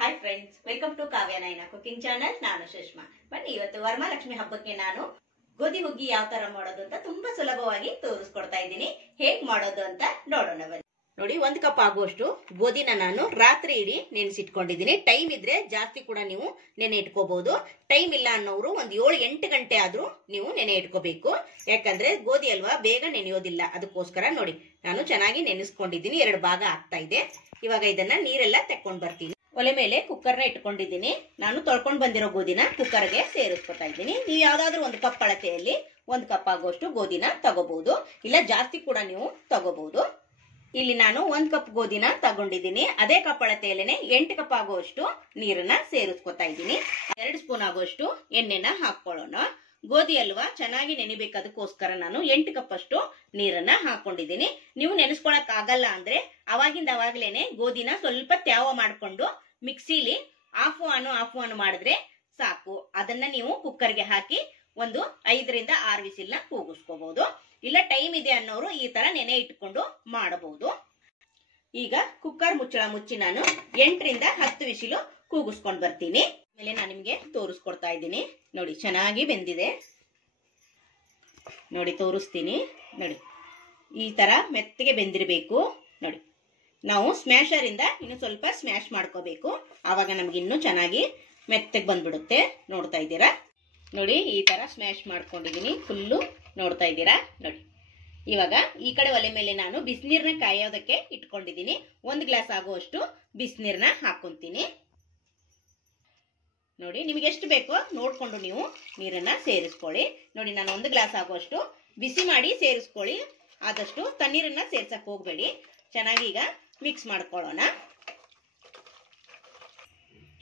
Hi friends, welcome to Kavya Nayana cooking channel. ನಾನು ಸುಷ್ಮಾ. ಬನ್ನಿ, ಇವತ್ತು ವರಮಹಾಲಕ್ಷ್ಮಿ ಹಬ್ಬಕ್ಕೆ ನಾನು ಗೋಧಿ ಹುಗ್ಗಿ ಯಾವ ತರ ಮಾಡೋದು ಅಂತ ತುಂಬಾ ಸುಲಭವಾಗಿ ತೋರಿಸ್ಕೊಡ್ತಾ ಇದ್ದೀನಿ. ಹೇಗ್ ಮಾಡೋದು ಅಂತ ನೋಡೋಣ ಬನ್ನಿ. ನೋಡಿ, 1 ಕಪ್ ಆಗುವಷ್ಟು ಗೋಧಿನ ನಾನು ರಾತ್ರಿ ಇಡೀ ನೆನೆಸಿಟ್ಕೊಂಡಿದ್ದೀನಿ. ಟೈಮ್ ಇದ್ರೆ ಜಾಸ್ತಿ ಕೂಡ ನೀವು ನೆನೆ ಇಟ್ಕೋಬಹುದು. ಟೈಮ್ ಇಲ್ಲ ಅನ್ನೋರು ಒಂದು 7-8 ಗಂಟೆ ಆದ್ರೂ ನೀವು ನೆನೆ ಇಟ್ಕೋಬೇಕು. ಯಾಕಂದ್ರೆ ಗೋಧಿ ಅಲ್ವಾ, ಬೇಗ ನೆನೆಯೋದಿಲ್ಲ. ಅದಕ್ಕೋಸ್ಕರ ನೋಡಿ, ನಾನು ಚೆನ್ನಾಗಿ ನೆನೆಸ್ಕೊಂಡಿದ್ದೀನಿ. 2 ಭಾಗ ಆಗ್ತಾ ಇದೆ. ಇವಾಗ ಇದನ್ನ ನೀರೆಲ್ಲ ತೆಕ್ಕೊಂಡ್ ಬರ್ತೀನಿ. ಒಲೆ ಮೇಲೆ ಕುಕ್ಕರ್ನ ಇಟ್ಕೊಂಡಿದ್ದೀನಿ. ನಾನು ತೊಳ್ಕೊಂಡ್ ಬಂದಿರೋ ಗೋಧಿನ ಕುಕ್ಕರ್ಗೆ ಸೇರಿಸ್ಕೊತಾ ಇದ್ದೀನಿ. ನೀವು ಯಾವ್ದಾದ್ರು 1 ಕಪ್ ಅಳತೆಯಲ್ಲಿ 1 ಕಪ್ ಆಗುವಷ್ಟು ಗೋಧಿನ ತಗೋಬಹುದು, ಇಲ್ಲ ಜಾಸ್ತಿ ಕೂಡ ನೀವು ತಗೋಬಹುದು. ಇಲ್ಲಿ ನಾನು 1 ಕಪ್ ಗೋಧಿನ ತಗೊಂಡಿದ್ದೀನಿ. ಅದೇ ಕಪ್ ಅಳತೆಯಲ್ಲೇನೆ 8 ಕಪ್ ಆಗುವಷ್ಟು ನೀರನ್ನ ಸೇರಿಸ್ಕೊತಾ ಇದ್ದೀನಿ. 2 ಸ್ಪೂನ್ ಆಗುವಷ್ಟು ಎಣ್ಣೆನ ಹಾಕೊಳ್ಳೋಣ. ಗೋಧಿ ಅಲ್ವಾ, ಚೆನ್ನಾಗಿ ನೆನಿಬೇಕು. ಅದಕ್ಕೋಸ್ಕರ ನಾನು 8 ಕಪ್ ಅಷ್ಟು ನೀರನ್ನ ಹಾಕೊಂಡಿದ್ದೀನಿ. ನೀವು ನೆನೆಸ್ಕೊಳಕ್ ಆಗಲ್ಲ ಅಂದ್ರೆ ಅವಾಗಿಂದ ಅವಾಗ್ಲೇನೆ ಗೋಧಿನ ಸ್ವಲ್ಪ ತ್ಯಾವ ಮಾಡ್ಕೊಂಡು ಮಿಕ್ಸಿಲಿ ಆಫ್ ಆನ್ ಮಾಡಿದ್ರೆ ಸಾಕು. ಅದನ್ನ ನೀವು ಕುಕ್ಕರ್ಗೆ ಹಾಕಿ ಒಂದು 5ರಿಂದ 6 ವಿಸಿಲ್ನ ಕೂಗಿಸ್ಕೋಬಹುದು. ಇಲ್ಲ ಟೈಮ್ ಇದೆ ಅನ್ನೋರು ಈ ತರ ನೆನೆ ಇಟ್ಕೊಂಡು ಮಾಡಬಹುದು. ಈಗ ಕುಕ್ಕರ್ ಮುಚ್ಚಳ ಮುಚ್ಚಿ ನಾನು 8ರಿಂದ 10 ವಿಸಿಲು ಕೂಗಿಸ್ಕೊಂಡ್ ಬರ್ತೀನಿ. ಆಮೇಲೆ ನಾನು ನಿಮ್ಗೆ ತೋರಿಸ್ಕೊಡ್ತಾ ಇದ್ದೀನಿ. ನೋಡಿ, ಚೆನ್ನಾಗಿ ಬೆಂದಿದೆ. ನೋಡಿ, ತೋರಿಸ್ತೀನಿ. ನೋಡಿ, ಈ ತರ ಮೆತ್ತಗೆ ಬೆಂದಿರಬೇಕು. ನೋಡಿ, ನಾವು ಸ್ಮ್ಯಾಶರ್ ಇಂದ ಇನ್ನು ಸ್ವಲ್ಪ ಸ್ಮ್ಯಾಶ್ ಮಾಡ್ಕೋಬೇಕು. ಆವಾಗ ನಮ್ಗೆ ಇನ್ನೂ ಚೆನ್ನಾಗಿ ಮೆತ್ತಗೆ ಬಂದ್ಬಿಡುತ್ತೆ. ನೋಡ್ತಾ ಇದ್ದೀರಾ? ನೋಡಿ, ಈ ತರ ಸ್ಮ್ಯಾಶ್ ಮಾಡ್ಕೊಂಡಿದ್ದೀನಿ ಫುಲ್ಲು. ನೋಡ್ತಾ ಇದ್ದೀರಾ? ನೋಡಿ, ಇವಾಗ ಈ ಕಡೆ ಒಲೆ ಮೇಲೆ ನಾನು ಬಿಸಿನೀರ್ನ ಕಾಯೋದಕ್ಕೆ ಇಟ್ಕೊಂಡಿದ್ದೀನಿ. 1 ಗ್ಲಾಸ್ ಆಗುವಷ್ಟು ಬಿಸಿನೀರ್ನ ಹಾಕೊಂತೀನಿ. ನೋಡಿ, ನಿಮಗೆ ಎಷ್ಟು ಬೇಕೋ ನೋಡ್ಕೊಂಡು ನೀವು ನೀರನ್ನ ಸೇರಿಸ್ಕೊಳ್ಳಿ. ನೋಡಿ, ನಾನು 1 ಗ್ಲಾಸ್ ಆಗುವಷ್ಟು ಬಿಸಿ ಮಾಡಿ ಸೇರಿಸ್ಕೊಳ್ಳಿ. ಆದಷ್ಟು ತಣ್ಣೀರನ್ನ ಸೇರ್ಸಕ್ ಹೋಗ್ಬೇಡಿ. ಚೆನ್ನಾಗಿ ಈಗ ಮಿಕ್ಸ್ ಮಾಡ್ಕೊಳ್ಳೋಣ.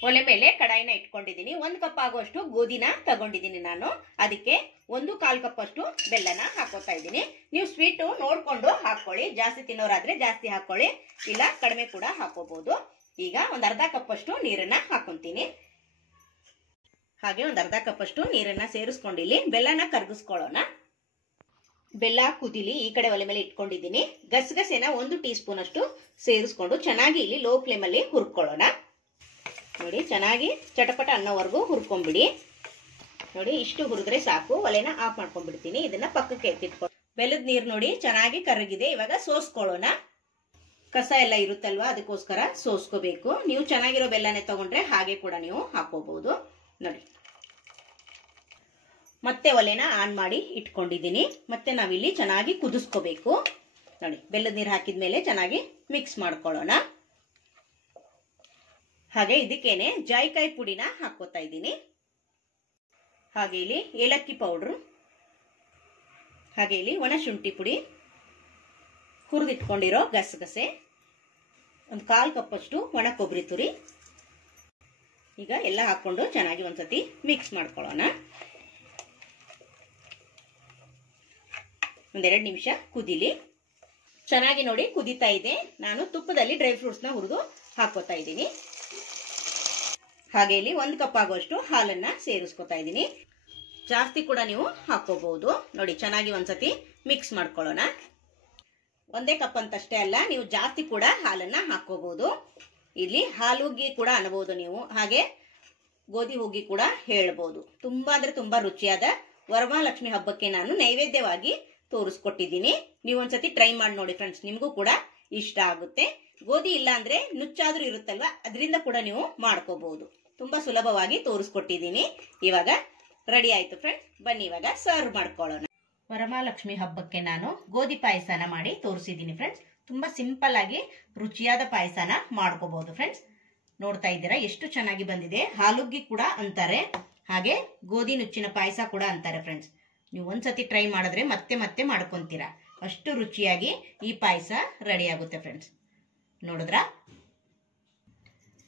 ಒಲೆ ಮೇಲೆ ಕಡಾಯಿನ ಇಟ್ಕೊಂಡಿದ್ದೀನಿ. 1 ಕಪ್ ಆಗುವಷ್ಟು ಗೋಧಿನ ತಗೊಂಡಿದ್ದೀನಿ ನಾನು. ಅದಕ್ಕೆ 1/4 ಕಪ್ ಅಷ್ಟು ಬೆಲ್ಲನ ಹಾಕೋತಾ ಇದ್ದೀನಿ. ನೀವು ಸ್ವೀಟ್ ನೋಡ್ಕೊಂಡು ಹಾಕೊಳ್ಳಿ. ಜಾಸ್ತಿ ತಿನ್ನೋರಾದ್ರೆ ಜಾಸ್ತಿ ಹಾಕೊಳ್ಳಿ, ಇಲ್ಲ ಕಡಿಮೆ ಕೂಡ ಹಾಕೋಬಹುದು. ಈಗ 1/2 ಕಪ್ ಅಷ್ಟು ನೀರನ್ನ ಹಾಕೊಂತೀನಿ. ಹಾಗೆ 1/2 ಕಪ್ ಅಷ್ಟು ನೀರನ್ನ ಸೇರಿಸ್ಕೊಂಡಿಲ್ಲಿ ಬೆಲ್ಲನ ಕರಗಿಸ್ಕೊಳ್ಳೋಣ. ಬೆಲ್ಲ ಕುದಿಲಿ. ಈ ಕಡೆ ಒಲೆ ಮೇಲೆ ಇಟ್ಕೊಂಡಿದ್ದೀನಿ. ಗಸಗಸೆನ 1 ಟೀ ಸ್ಪೂನ್ ಅಷ್ಟು ಸೇರಿಸ್ಕೊಂಡು ಚೆನ್ನಾಗಿ ಇಲ್ಲಿ ಲೋ ಫ್ಲೇಮ್ ಅಲ್ಲಿ ಹುರ್ಕೊಳ್ಳೋಣ. ನೋಡಿ, ಚೆನ್ನಾಗಿ ಚಟಪಟ ಅನ್ನೋವರೆಗೂ ಹುರ್ಕೊಂಡ್ಬಿಡಿ. ನೋಡಿ, ಇಷ್ಟು ಹುರಿದ್ರೆ ಸಾಕು. ಒಲೆನ ಆಫ್ ಮಾಡ್ಕೊಂಡ್ಬಿಡ್ತೀನಿ. ಇದನ್ನ ಪಕ್ಕಕ್ಕೆ ಎತ್ತಿಟ್ಕೊಂಡು ಬೆಲ್ಲದ ನೀರು ನೋಡಿ ಚೆನ್ನಾಗಿ ಕರಗಿದೆ. ಇವಾಗ ಸೋಸ್ಕೊಳ್ಳೋಣ. ಕಸ ಎಲ್ಲ ಇರುತ್ತಲ್ವಾ, ಅದಕ್ಕೋಸ್ಕರ ಸೋಸ್ಕೋಬೇಕು. ನೀವು ಚೆನ್ನಾಗಿರೋ ಬೆಲ್ಲನೇ ತಗೊಂಡ್ರೆ ಹಾಗೆ ಕೂಡ ನೀವು ಹಾಕೋಬಹುದು. ನೋಡಿ, ಮತ್ತೆ ಒಲೆನ ಆನ್ ಮಾಡಿ ಇಟ್ಕೊಂಡಿದ್ದೀನಿ. ಮತ್ತೆ ನಾವಿಲ್ಲಿ ಚೆನ್ನಾಗಿ ಕುದಿಸ್ಕೋಬೇಕು. ನೋಡಿ, ಬೆಲ್ಲದ ನೀರು ಹಾಕಿದ್ಮೇಲೆ ಚೆನ್ನಾಗಿ ಮಿಕ್ಸ್ ಮಾಡ್ಕೊಳ್ಳೋಣ. ಹಾಗೆ ಇದಕ್ಕೇನೆ ಜಾಯಿಕಾಯಿ ಪುಡಿನ ಹಾಕೋತಾ ಇದ್ದೀನಿ. ಹಾಗೆ ಇಲ್ಲಿ ಏಲಕ್ಕಿ ಪೌಡ್ರು, ಹಾಗೆ ಇಲ್ಲಿ ಒಣಶುಂಠಿ ಪುಡಿ, ಹುರಿದಿಟ್ಕೊಂಡಿರೋ ಗಸಗಸೆ, 1/4 ಕಪ್ ಅಷ್ಟು ಒಣ ಕೊಬ್ಬರಿ ತುರಿ. ಈಗ ಎಲ್ಲ ಹಾಕೊಂಡು ಚೆನ್ನಾಗಿ ಒಂದ್ಸತಿ ಮಿಕ್ಸ್ ಮಾಡ್ಕೊಳ್ಳೋಣ. 1-2 ನಿಮಿಷ ಕುದಿಲಿ. ಚೆನ್ನಾಗಿ ನೋಡಿ ಕುದೀತಾ ಇದೆ. ನಾನು ತುಪ್ಪದಲ್ಲಿ ಡ್ರೈ ಫ್ರೂಟ್ಸ್ ನ ಹುರಿದು ಹಾಕೋತಾ ಇದ್ದೀನಿ. ಹಾಗೆ ಇಲ್ಲಿ 1 ಕಪ್ ಆಗುವಷ್ಟು ಹಾಲನ್ನ ಸೇರಿಸ್ಕೊತಾ ಇದ್ದೀನಿ. ಜಾಸ್ತಿ ಕೂಡ ನೀವು ಹಾಕೋಬಹುದು. ನೋಡಿ, ಚೆನ್ನಾಗಿ ಒಂದ್ಸತಿ ಮಿಕ್ಸ್ ಮಾಡ್ಕೊಳ್ಳೋಣ. 1 ಕಪ್ ಅಂತಷ್ಟೇ ಅಲ್ಲ, ನೀವು ಜಾಸ್ತಿ ಕೂಡ ಹಾಲನ್ನ ಹಾಕೋಬಹುದು. ಇಲ್ಲಿ ಹಾಲು ಹುಗ್ಗಿ ಕೂಡ ಅನ್ಬಹುದು ನೀವು, ಹಾಗೆ ಗೋಧಿ ಹುಗ್ಗಿ ಕೂಡ ಹೇಳ್ಬಹುದು. ತುಂಬಾ ಅಂದ್ರೆ ತುಂಬಾ ರುಚಿಯಾದ ವರಮಹಾಲಕ್ಷ್ಮಿ ಹಬ್ಬಕ್ಕೆ ನಾನು ನೈವೇದ್ಯವಾಗಿ ತೋರಿಸ್ಕೊಟ್ಟಿದ್ದೀನಿ. ನೀವು ಒಂದ್ಸತಿ ಟ್ರೈ ಮಾಡಿ ನೋಡಿ ಫ್ರೆಂಡ್ಸ್, ನಿಮ್ಗೂ ಕೂಡ ಇಷ್ಟ ಆಗುತ್ತೆ. ಗೋಧಿ ಇಲ್ಲ ಅಂದ್ರೆ ನುಚ್ಚಾದ್ರೂ ಇರುತ್ತಲ್ವಾ, ಅದರಿಂದ ಕೂಡ ನೀವು ಮಾಡ್ಕೋಬಹುದು. ತುಂಬಾ ಸುಲಭವಾಗಿ ತೋರಿಸ್ಕೊಟ್ಟಿದ್ದೀನಿ. ಇವಾಗ ರೆಡಿ ಆಯ್ತು ಫ್ರೆಂಡ್ಸ್. ಬನ್ನಿ ಇವಾಗ ಸರ್ವ್ ಮಾಡ್ಕೊಳ್ಳೋಣ. ವರಮಹಾಲಕ್ಷ್ಮಿ ಹಬ್ಬಕ್ಕೆ ನಾನು ಗೋಧಿ ಪಾಯಸನ ಮಾಡಿ ತೋರಿಸಿದ್ದೀನಿ ಫ್ರೆಂಡ್ಸ್. ತುಂಬಾ ಸಿಂಪಲ್ ಆಗಿ ರುಚಿಯಾದ ಪಾಯಸನ ಮಾಡ್ಕೋಬಹುದು ಫ್ರೆಂಡ್ಸ್. ನೋಡ್ತಾ ಇದ್ದೀರಾ ಎಷ್ಟು ಚೆನ್ನಾಗಿ ಬಂದಿದೆ. ಹಾಲುಗ್ಗಿ ಕೂಡ ಅಂತಾರೆ, ಹಾಗೆ ಗೋಧಿ ನುಚ್ಚಿನ ಪಾಯಸ ಕೂಡ ಅಂತಾರೆ ಫ್ರೆಂಡ್ಸ್. ನೀವು ಒಂದ್ಸತಿ ಟ್ರೈ ಮಾಡಿದ್ರೆ ಮತ್ತೆ ಮತ್ತೆ ಮಾಡ್ಕೊಂತೀರಾ. ಅಷ್ಟು ರುಚಿಯಾಗಿ ಈ ಪಾಯಸ ರೆಡಿ ಆಗುತ್ತೆ ಫ್ರೆಂಡ್ಸ್. ನೋಡಿದ್ರಾ?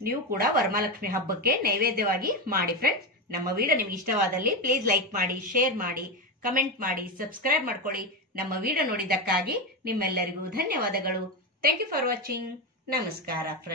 ನೀವು ಕೂಡ ವರಮಹಾಲಕ್ಷ್ಮಿ ಹಬ್ಬಕ್ಕೆ ನೈವೇದ್ಯವಾಗಿ ಮಾಡಿ ಫ್ರೆಂಡ್ಸ್. ನಮ್ಮ ವಿಡಿಯೋ ನಿಮ್ಗೆ ಇಷ್ಟವಾದಲ್ಲಿ ಪ್ಲೀಸ್ ಲೈಕ್ ಮಾಡಿ, ಶೇರ್ ಮಾಡಿ, ಕಮೆಂಟ್ ಮಾಡಿ, ಸಬ್ಸ್ಕ್ರೈಬ್ ಮಾಡ್ಕೊಳ್ಳಿ. ನಮ್ಮ ವಿಡಿಯೋ ನೋಡಿದ್ದಕ್ಕಾಗಿ ನಿಮ್ಮೆಲ್ಲರಿಗೂ ಧನ್ಯವಾದಗಳು. Thank you for watching. ನಮಸ್ಕಾರ ಫ್ರೆಂಡ್ಸ್.